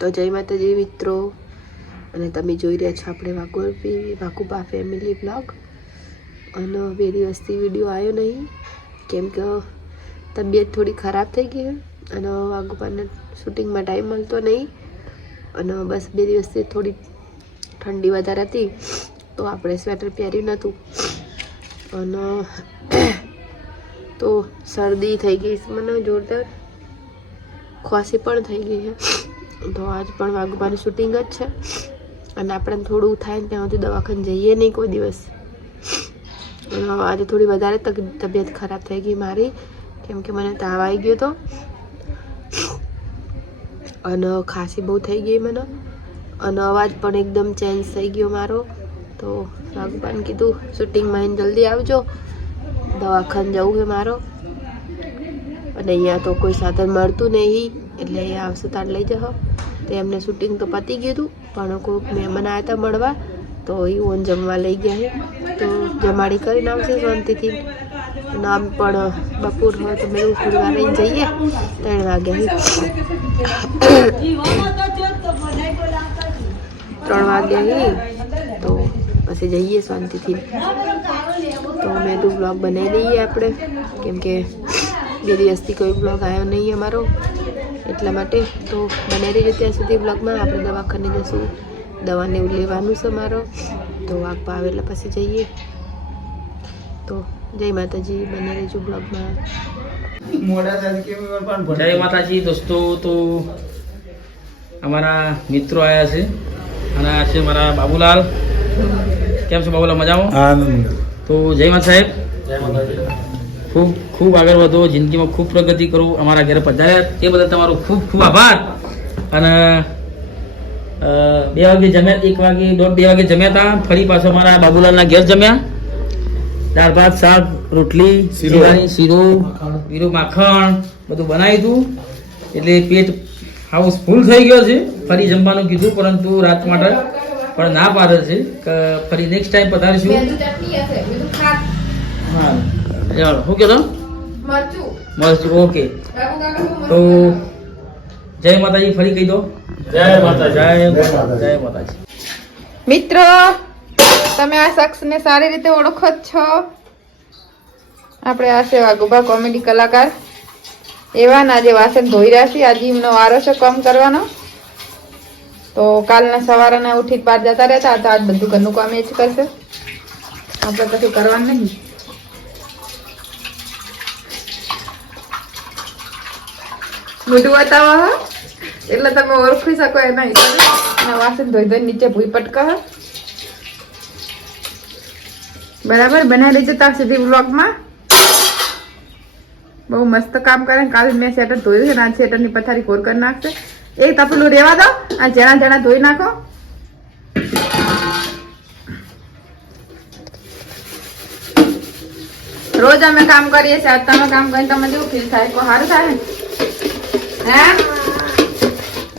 તો જય માતાજી મિત્રો. અને તમે જોઈ રહ્યા છો આપણે વાકુપી વાકુપા ફેમિલી બ્લોગ અને બે દિવસથી વીડિયો આવ્યો નહીં. કેમ કે તબિયત થોડી ખરાબ થઈ ગઈ અને વાગુપાને શૂટિંગમાં ટાઈમ મળતો નહીં. અને બસ બે દિવસથી થોડી ઠંડી વધારે હતી. તો આપણે સ્વેટર પહેર્યું નહોતું. અને તો શરદી થઈ ગઈ મને જોરદાર ખોસી પણ થઈ ગઈ છે. તો આજ પણ વાઘબાનું શૂટિંગ જ છે. અને આપણે થોડું થાય ને ત્યાં સુધી દવાખાને જઈએ નહીં કોઈ દિવસ. આજે થોડી વધારે તબિયત ખરાબ થઈ ગઈ મારી. કેમ કે મને તાવ આવી ગયો હતો અને ખાંસી બહુ થઈ ગઈ મને. અને અવાજ પણ એકદમ ચેન્જ થઈ ગયો મારો. તો વાઘબાને કીધું શૂટિંગમાં એને જલ્દી આવજો. દવાખાને જવું છે મારો. અને અહીંયા તો કોઈ સાધન મળતું નહીં. એટલે એ આવશે તાર લઈ જશો તો એમને શૂટિંગ તો પતી ગયું હતું, પણ કોઈક મહેમાન આવ્યા હતા મળવા, તો એ ઓન જમવા લઈ ગયા છે. તો જમાડી કરીને આવશે શાંતિથી. નામ પણ બપોર હોય તો મેં થોડી લઈને જઈએ. ત્રણ વાગ્યા ત્રણ વાગ્યા તો પછી જઈએ શાંતિથી. તો મેં તો બ્લોગ બનાવી દઈએ આપણે. કેમ કે બે દિવસથી કોઈ બ્લોગ આવ્યો નહીં અમારો. એટલા માટે તો બને દેજો ત્યાં સુધી બ્લોગમાં આપણે દવાખાને જશું. દવાને એવું લેવાનું છે મારો. તો વાઘ આવે એટલે પછી જઈએ. તો જય માતાજી બને રહીજો બ્લોગમાં જય માતાજી દોસ્તો તો અમારા મિત્રો આવ્યા છે. અને આ છે મારા બાબુલાલ. કેમ છો બાબુલાલ મજામાં? આનંદ. તો જય માતા સાહેબ. ખૂબ ખૂબ આગળ વધો જિંદગીમાં ખૂબ પ્રગતિ કરો અમારા ઘરે પધાર્યા. તે બદલ તમારો ખૂબ ખૂબ આભાર. અને બે વાગે જમ્યા એક વાગે દોઢ બે વાગે જમ્યા હતા. ફરી પાછો અમારા બાબુલાલના ઘેર જમ્યા. દાળ ભાત શાક રોટલી શીરો. શીરાની શીરો શીરો માખણ બધું બનાવ્યું હતું. એટલે પેટ હાઉસ ફૂલ થઈ ગયો છે. ફરી જમવાનું કીધું પરંતુ રાત માટે પણ ના પાડે છે. કે ફરી નેક્સ્ટ ટાઈમ પધારીશું. હા. ચાલો શું કહેતો? મરચું. ઓકે. તો જય માતાજી ફરી કહી દો. જય માતા જય માતા જય માતાજી. મિત્રો તમે આ શખ્સને સારી રીતે ઓળખો જ છો. આપણે આ છે વાઘુબા કોમેડી કલાકાર. એવા ને આજે વાસણ ધોઈ રહ્યા છીએ. આજે એમનો વારો છે કામ કરવાનો. તો કાલના સવારના ઉઠી બહાર જતા રહેતા તો આજ બધું ઘરનું કામ એ જ કરશે. આપણે કશું કરવાનું નહીં. મોઢું બતાવો હા. એટલે તમે ઓળખી શકો એના હિસાબે. અને વાસણ ધોઈ ધોઈ નીચે ભૂઈ પટકા. બરાબર? બનાવી દેજો ત્યાં સુધી બ્લોગમાં બહુ મસ્ત કામ કરે કાલે મેં સેટર ધોયું છે ને. આ સેટરની પથારી કોર કરી નાખશે. એ તપેલું રેવા દો. આ જણા જણા ધોઈ નાખો. રોજ અમે કામ કરીએ છીએ. આજ તમે કામ કરીને તમને જેવું ફીલ થાય? કોઈ સારું થાય? Né?